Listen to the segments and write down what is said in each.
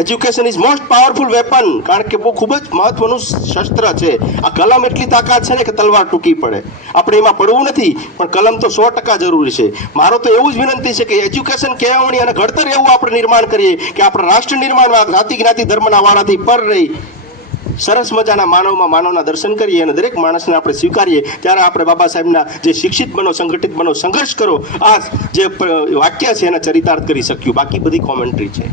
Education is most powerful weapon, કારણ કે બહુ ખૂબ જ મહત્વનું શસ્ત્ર છે. આ કલમ એટલી તાકાત છે ને કે તલવાર ટૂંકી પડે. આપણે એમાં પડવું નથી, પણ કલમ તો 100% જરૂરી છે. મારો તો એવું જ વિનંતી છે કે એજ્યુકેશન કેળવણી અને ઘડતર એવું આપણે નિર્માણ કરીએ કે આપણા રાષ્ટ્ર નિર્માણમાં જાતિ જ્ઞાતિ ધર્મના વાળાથી પર રહી સરસ મજાના માનવમાં માનવના દર્શન કરીએ અને દરેક માણસને આપણે સ્વીકારીએ. ત્યારે આપણે બાબા સાહેબના જે શિક્ષિત બનો, સંગઠિત બનો, સંઘર્ષ કરો, આ જે વાક્ય છે એના ચરિતાર્થ કરી શક્યું. બાકી બધી કોમેન્ટ્રી છે.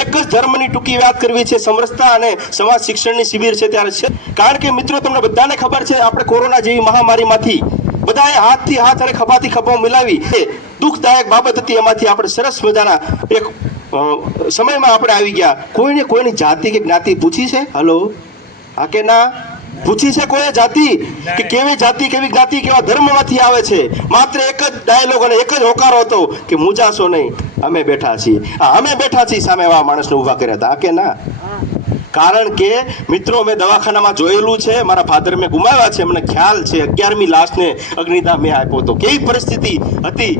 એક જ ધર્મની ટૂંકી વાત કરવી છે, સમરસતા અને સમાજ શિક્ષણની શિબિર છે ત્યારે છે. કારણ કે મિત્રો, તમને બધાને ખબર છે, આપણે કોરોના જેવી મહામારીમાંથી બધાએ હાથથી હાથ અને ખભાથી ખભો મિલાવી એ દુઃખદાયક બાબત હતી. એમાંથી આપણે સરસ મજાના એક સમયમાં આપણે આવી ગયા. કોઈને કોઈની જાતિ કે જ્ઞાતિ પૂછી છે? હલો, હા કે ના? પૂછી છે કોઈ જાતિ કે કેવી જાતિ, કેવી જ્ઞાતિ, કેવા ધર્મમાંથી આવે છે? માત્ર એક જ ડાયલોગ અને એક જ હોકારો હતો કે મૂંઝાશો નહીં, અમે બેઠા છીએ. અમે બેઠા છીએ સામે એવા માણસને ઊભા કર્યા હતા. હા કે ના? કારણ કે મિત્રો, મેં દવાખાનામાં જોયેલું છે, મારા ફાધર મેં ગુમાવ્યા છે, મને ખ્યાલ છે. 11મી લાશને અગ્નિદાહ મેં આપ્યો હતો. કેવી પરિસ્થિતિ હતી,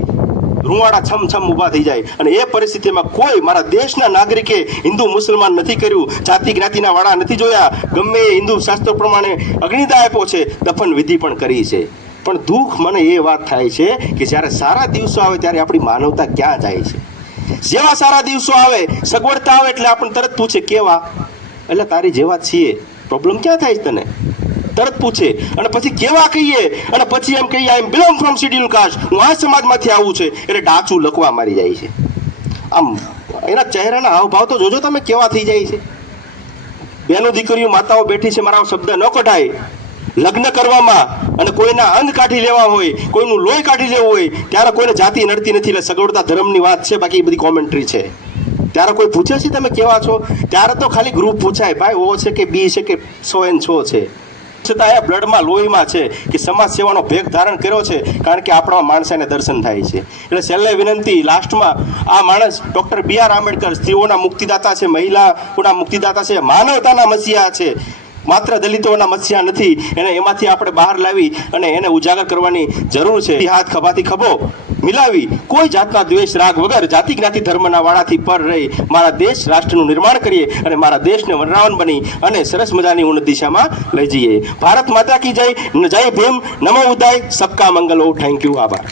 રૂવાડા છમ ઊભા થઈ જાય. અને એ પરિસ્થિતિમાં કોઈ મારા દેશના નાગરિકે હિન્દુ મુસલમાન નથી કર્યું, જાતિ જ્ઞાતિના વાળા નથી જોયા. ગમે એ હિન્દુ શાસ્ત્રો પ્રમાણે અગ્નિદાહ આપ્યો છે, દફન વિધિ પણ કરી છે. પણ દુઃખ મને એ વાત થાય છે કે જ્યારે સારા દિવસો આવે ત્યારે આપણી માનવતા ક્યાં જાય છે? જેવા સારા દિવસો આવે, સગવડતા આવે એટલે આપણને તરત પૂછે કેવા, એટલે તારી જેવા છીએ. પ્રોબ્લેમ ક્યાં થાય છે તને? તરત પૂછે. અને પછી કેવા કહીએ અને પછી એમ કહીએ આઈ બિલોંગ ફ્રોમ શેડ્યુલ કાસ્ટ, હું આ સમાજમાંથી આવું છે, એટલે ડાચું લખવા મારી જાય છે. આમ એના ચહેરાના હાવભાવ તો જોજો તમે કેવા થઈ જાય છે. બહેનો દીકરીઓ માતાઓ બેઠી છે, મારા શબ્દ ન કઢાય. લગ્ન કરવામાં અને કોઈના અંગ કાઢી લેવા હોય, કોઈનું લોહી કાઢી લેવું હોય, ત્યારે કોઈને જાતિ નડતી નથી. એટલે સગવડતા ધર્મની વાત છે, બાકી બધી કોમેન્ટ્રી છે. ત્યારે કોઈ પૂછે છે તમે કેવા છો? ત્યારે તો ખાલી ગ્રુપ પૂછાય, ભાઈ ઓ છે કે બી છે કે 100 છે. છતાં એ બ્લડમાં, લોહીમાં છે કે સમાજ સેવાનો ભેગ ધારણ કર્યો છે, કારણ કે આપણા માણસાને દર્શન થાય છે. એટલે છેલ્લે વિનંતી, લાસ્ટમાં, આ માણસ ડૉક્ટર B.R. આંબેડકર સ્ત્રીઓના મુક્તિદાતા છે, મહિલાઓના મુક્તિદાતા છે, માનવતાના મસીહા છે. માત્ર દલિતોના મસીહા નથી. એને એમાંથી આપણે બહાર લાવી અને એને ઉજાગર કરવાની જરૂર છે. હાથ ખભાથી ખભો મિલાવી કોઈ જાતના દ્વેષ રાગ વગર જાતિ જ્ઞાતિ ધર્મના વાળાથી પર રહી મારા દેશ રાષ્ટ્રનું નિર્માણ કરીએ અને મારા દેશને વનરાવન બની અને સરસ મજાની ઉન્નત દિશામાં લઈ જઈએ. ભારત માતા કી જય. જય ભીમ, નમો બુદ્ધાય, સબકા મંગલ હો. થેન્ક યુ, આભાર.